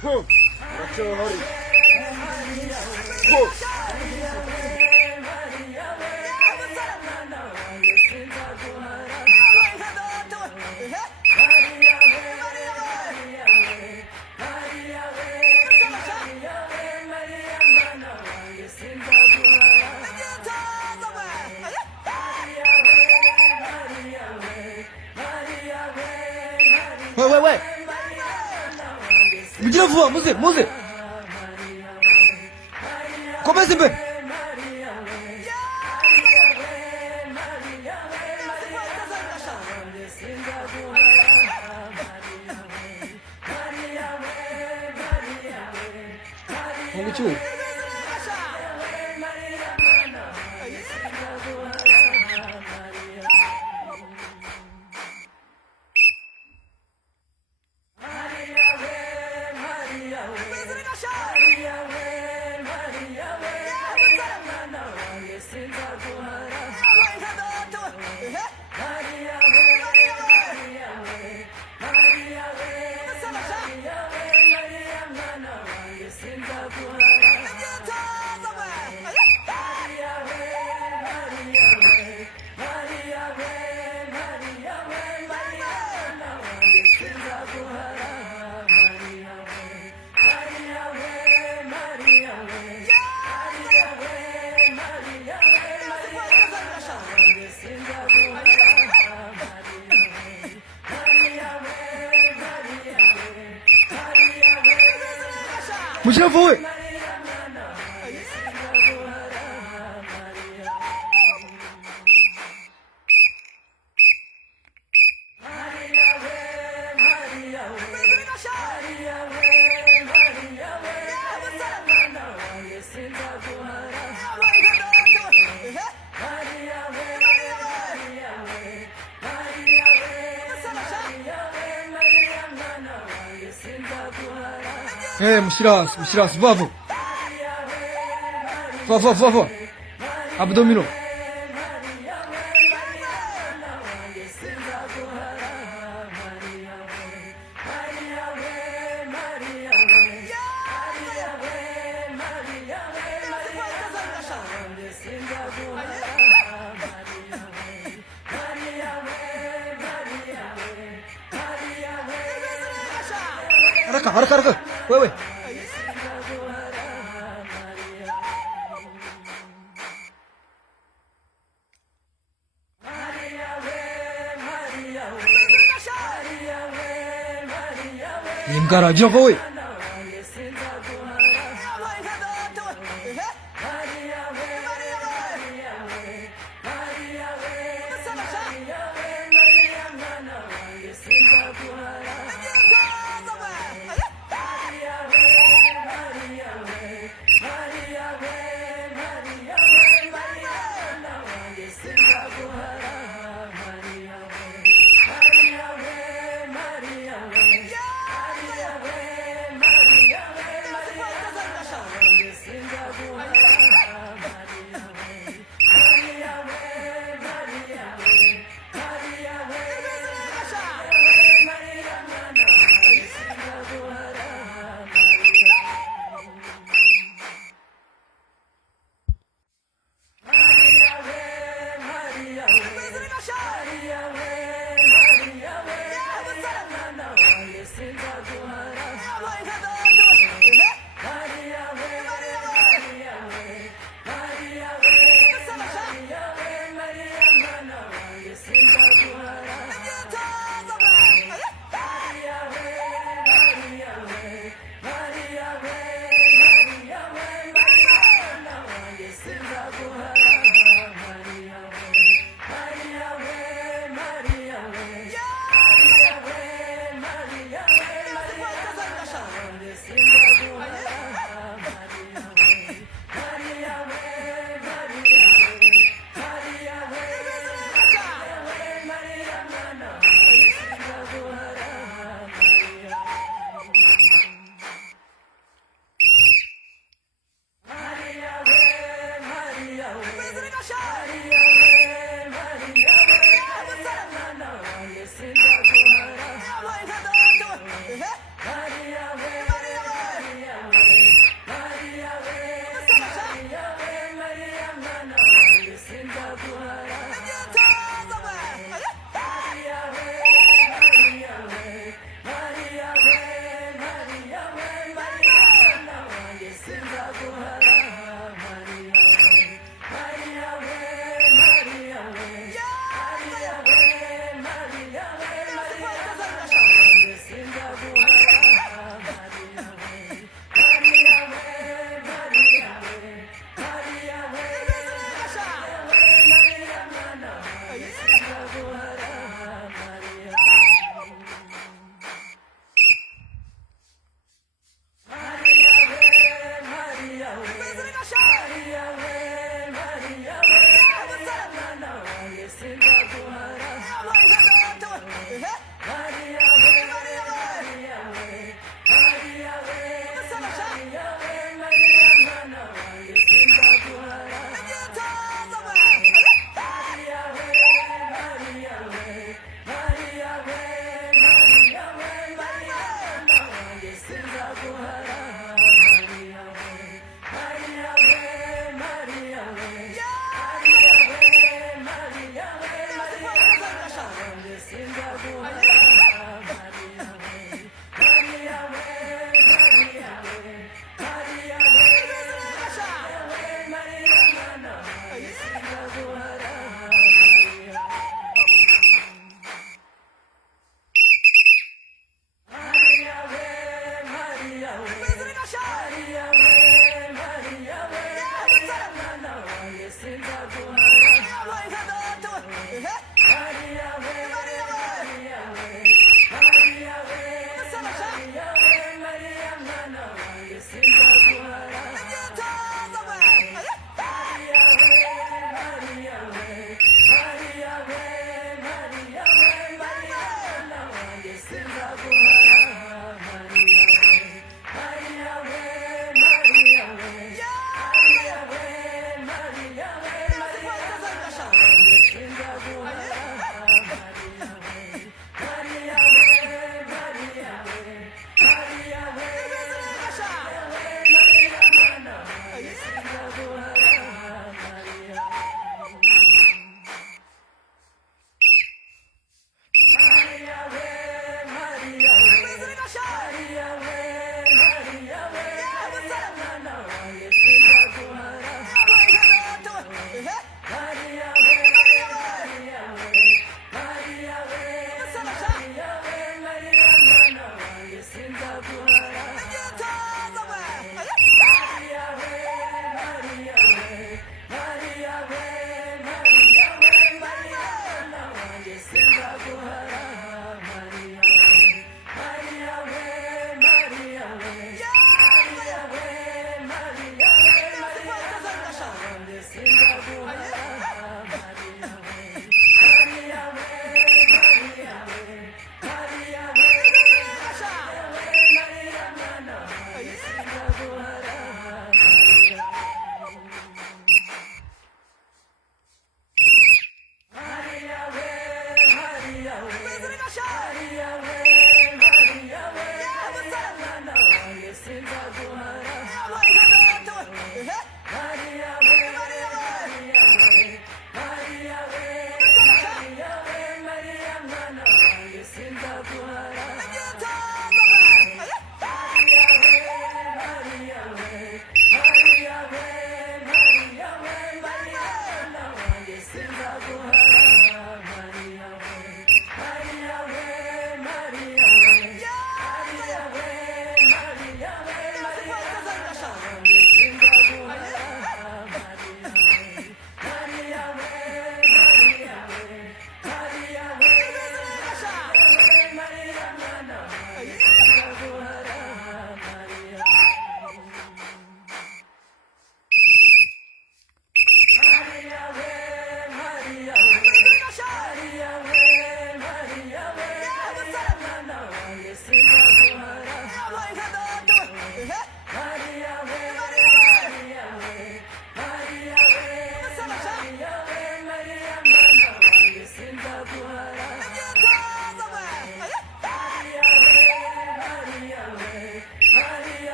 그렇죠, 허리. 후.喂，무지라부와 뭐세? 고배스배. 그렇죠. 무시라부. 무시라스, 바부. 아브도미노. 아라카. 왜? 임가라죠, 거의.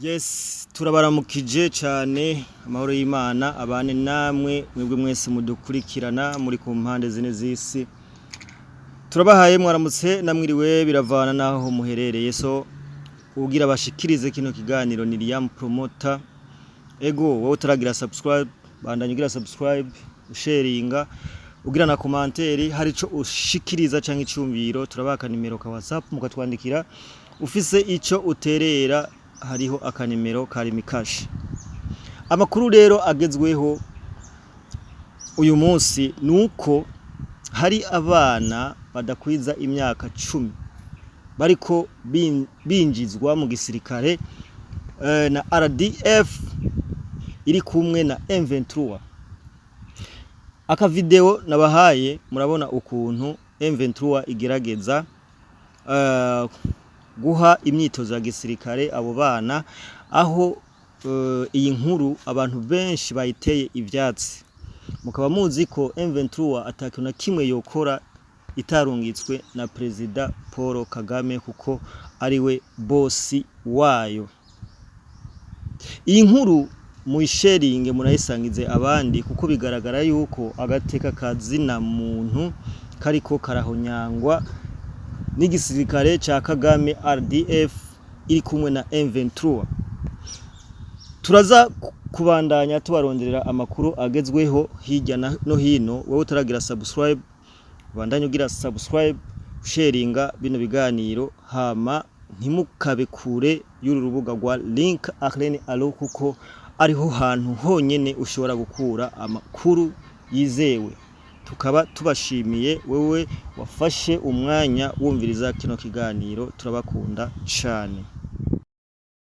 Yes, turabaramukije cyane amahoro y'Imana abane namwe mwebwe mwese mudukurikirana muri ku mpande zine z'isi. Turabahaye mwaramutse namwiriwe biravana naho muherereye, so ugira bashikirize kino kiganiro ni Liam Promoter. Ego wowe utaragira subscribe bandanye ugira subscribe, sharinga, ugira na commentaire, hari ico ushikiriza canke icyumviro turabaka nimero ka WhatsApp mukatwandikira. Ufise ico uterera hariho akanimero kari mikashi. Amakuru rero agezweho uyu munsi nuko hari abana badakwiza imyaka 10 bariko binjizwa mu gisirikare na RDF iri kumwe na M23. Aka video nabahaye murabona ukuntu M23 igerageza guha imyitozo ya gisirikare abo bana, aho iyi nkuru abantu benshi bayiteye ivyatsi. mukaba muzi ko M23 atakintu na kimwe yokora itarungitswe na Perezida Paul Kagame kuko ariwe bosi wayo. Iyi nkuru muyisharinge munayisangize abandi kuko bigaragara yuko agateka kazina muntu kariko karahonyangwa n'igisirikare ca Kagame RDF iri kumwe na M23. Turaza kubandanya tubaronderera amakuru agezweho hirya no hino. Wowe utaragira subscribe bandanye ugira subscribe, sharinga bino biganiro, hama ntimukabe kure y'uru rubuga rwa Link Arlene Alo kuko ariho hantu honyene ushobora gukura amakuru yizewe. Tukaba tubashimiye wewe wafashe umwanya wumviriza kino kiganiro, turabakunda cyane.